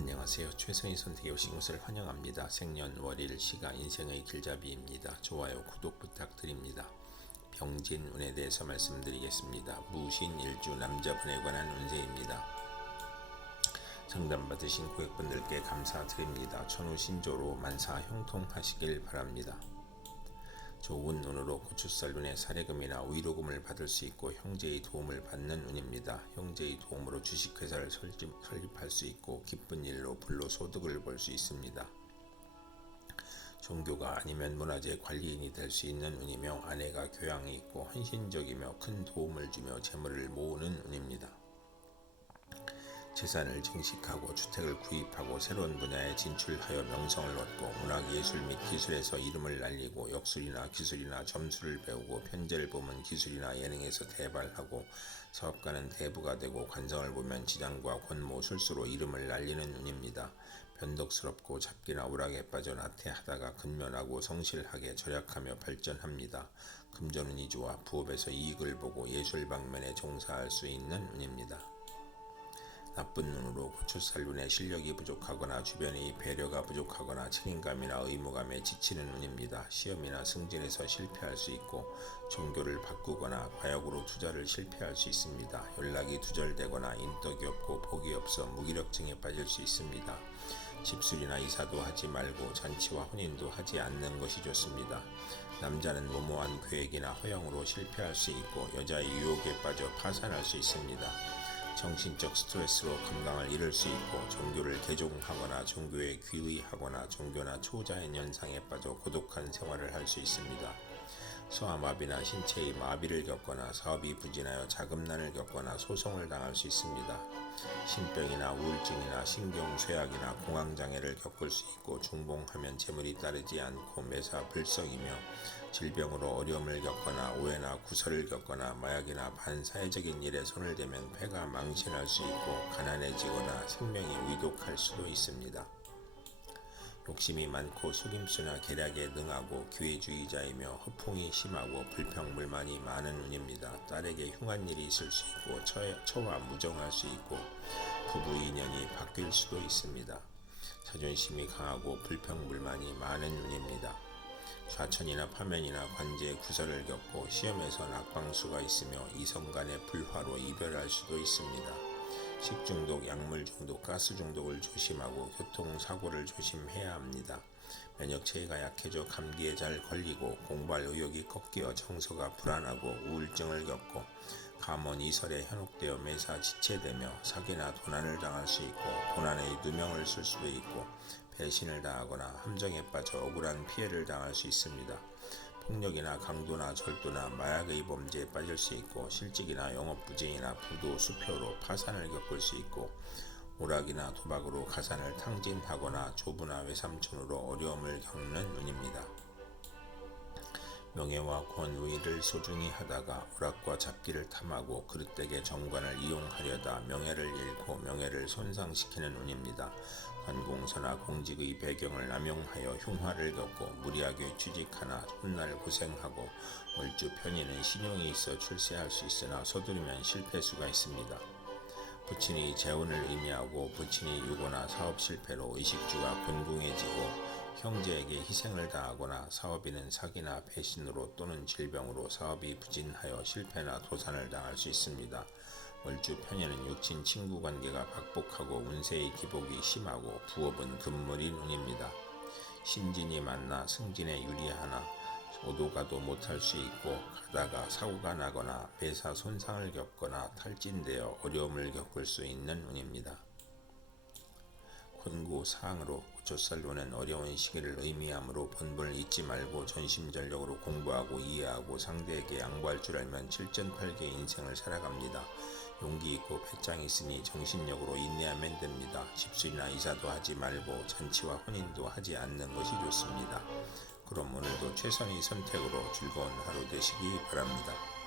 안녕하세요. 최선의 선택에 오신 것을 환영합니다. 생년 월일 시가 인생의 길잡이입니다. 좋아요, 구독 부탁드립니다. 병진 운에 대해서 말씀드리겠습니다. 무신 일주 남자분에 관한 운세입니다. 상담 받으신 고객분들께 감사드립니다. 천우 신조로 만사 형통하시길 바랍니다. 좋은 운으로 고추살 눈에 사례금이나 위로금을 받을 수 있고 형제의 도움을 받는 운입니다. 형제의 도움으로 주식회사를 설립, 설립할 수 있고 기쁜 일로 불로 소득을 벌 수 있습니다. 종교가 아니면 문화재 관리인이 될 수 있는 운이며 아내가 교양이 있고 헌신적이며 큰 도움을 주며 재물을 모으는 운입니다. 재산을 증식하고 주택을 구입하고 새로운 분야에 진출하여 명성을 얻고 문학 예술 및 기술에서 이름을 날리고 역술이나 기술이나 점수를 배우고 편제를 보면 기술이나 예능에서 대발하고 사업가는 대부가 되고 관성을 보면 지장과 권모 술수로 이름을 날리는 운입니다. 변덕스럽고 잡기나 오락에 빠져 나태하다가 근면하고 성실하게 절약하며 발전합니다. 금전운이 좋아 부업에서 이익을 보고 예술 방면에 종사할 수 있는 운입니다. 나쁜 눈으로 고추살 눈에 실력이 부족하거나 주변의 배려가 부족하거나 책임감이나 의무감에 지치는 운입니다. 시험이나 승진에서 실패할 수 있고 종교를 바꾸거나 과역으로 투자를 실패할 수 있습니다. 연락이 두절되거나 인덕이 없고 복이 없어 무기력증에 빠질 수 있습니다. 집술이나 이사도 하지 말고 잔치와 혼인도 하지 않는 것이 좋습니다. 남자는 무모한 계획이나 허영으로 실패할 수 있고 여자의 유혹에 빠져 파산할 수 있습니다. 정신적 스트레스로 건강을 잃을 수 있고 종교를 개종하거나 종교에 귀의하거나 종교나 초자연 현상에 빠져 고독한 생활을 할 수 있습니다. 소아마비나 신체의 마비를 겪거나 사업이 부진하여 자금난을 겪거나 소송을 당할 수 있습니다. 신병이나 우울증이나 신경쇠약이나 공황장애를 겪을 수 있고 중봉하면 재물이 따르지 않고 매사 불성이며 질병으로 어려움을 겪거나 오해나 구설을 겪거나 마약이나 반사회적인 일에 손을 대면 폐가 망신할 수 있고 가난해지거나 생명이 위독할 수도 있습니다. 욕심이 많고 속임수나 계략에 능하고 기회주의자이며 허풍이 심하고 불평불만이 많은 운입니다. 딸에게 흉한 일이 있을 수 있고 처, 처와 무정할 수 있고 부부 인연이 바뀔 수도 있습니다. 자존심이 강하고 불평불만이 많은 운입니다. 좌천이나 파면이나 관제의 구설을 겪고 시험에서 낙방수가 있으며 이성 간의 불화로 이별할 수도 있습니다. 식중독, 약물 중독, 가스 중독을 조심하고 교통사고를 조심해야 합니다. 면역체계가 약해져 감기에 잘 걸리고 공부할 의욕이 꺾여 정서가 불안하고 우울증을 겪고 감원 이설에 현혹되어 매사 지체되며 사기나 도난을 당할 수 있고 도난의 누명을 쓸 수도 있고 배신을 당하거나 함정에 빠져 억울한 피해를 당할 수 있습니다. 폭력이나 강도나 절도나 마약의 범죄에 빠질 수 있고 실직이나 영업 부진이나 부도 수표로 파산을 겪을 수 있고 오락이나 도박으로 가산을 탕진하거나 조부나 외삼촌으로 어려움을 겪는 운입니다. 명예와 권위를 소중히 하다가 오락과 잡기를 탐하고 그릇되게 정관을 이용하려다 명예를 잃고 명예를 손상시키는 운입니다. 관공서나 공직의 배경을 남용하여 흉화를 겪고 무리하게 취직하나 훗날 고생하고 월주 편의는 신용이 있어 출세할 수 있으나 서두르면 실패수가 있습니다. 부친이 재혼을 의미하고 부친이 유고나 사업 실패로 의식주가 곤궁해지고 형제에게 희생을 당하거나 사업인은 사기나 배신으로 또는 질병으로 사업이 부진하여 실패나 도산을 당할 수 있습니다. 월주 편에는 육친 친구 관계가 박복하고 운세의 기복이 심하고 부업은 금물인 운입니다. 신진이 만나 승진에 유리하나 오도가도 못할 수 있고 가다가 사고가 나거나 배사 손상을 겪거나 탈진되어 어려움을 겪을 수 있는 운입니다. 권고 사항으로 조살로는 어려운 시기를 의미하므로 본분을 잊지 말고 전심전력으로 공부하고 이해하고 상대에게 양보할 줄 알면 칠전팔계의 인생을 살아갑니다. 용기 있고 배짱 있으니 정신력으로 인내하면 됩니다. 집수이나 이사도 하지 말고 잔치와 혼인도 하지 않는 것이 좋습니다. 그럼 오늘도 최선의 선택으로 즐거운 하루 되시기 바랍니다.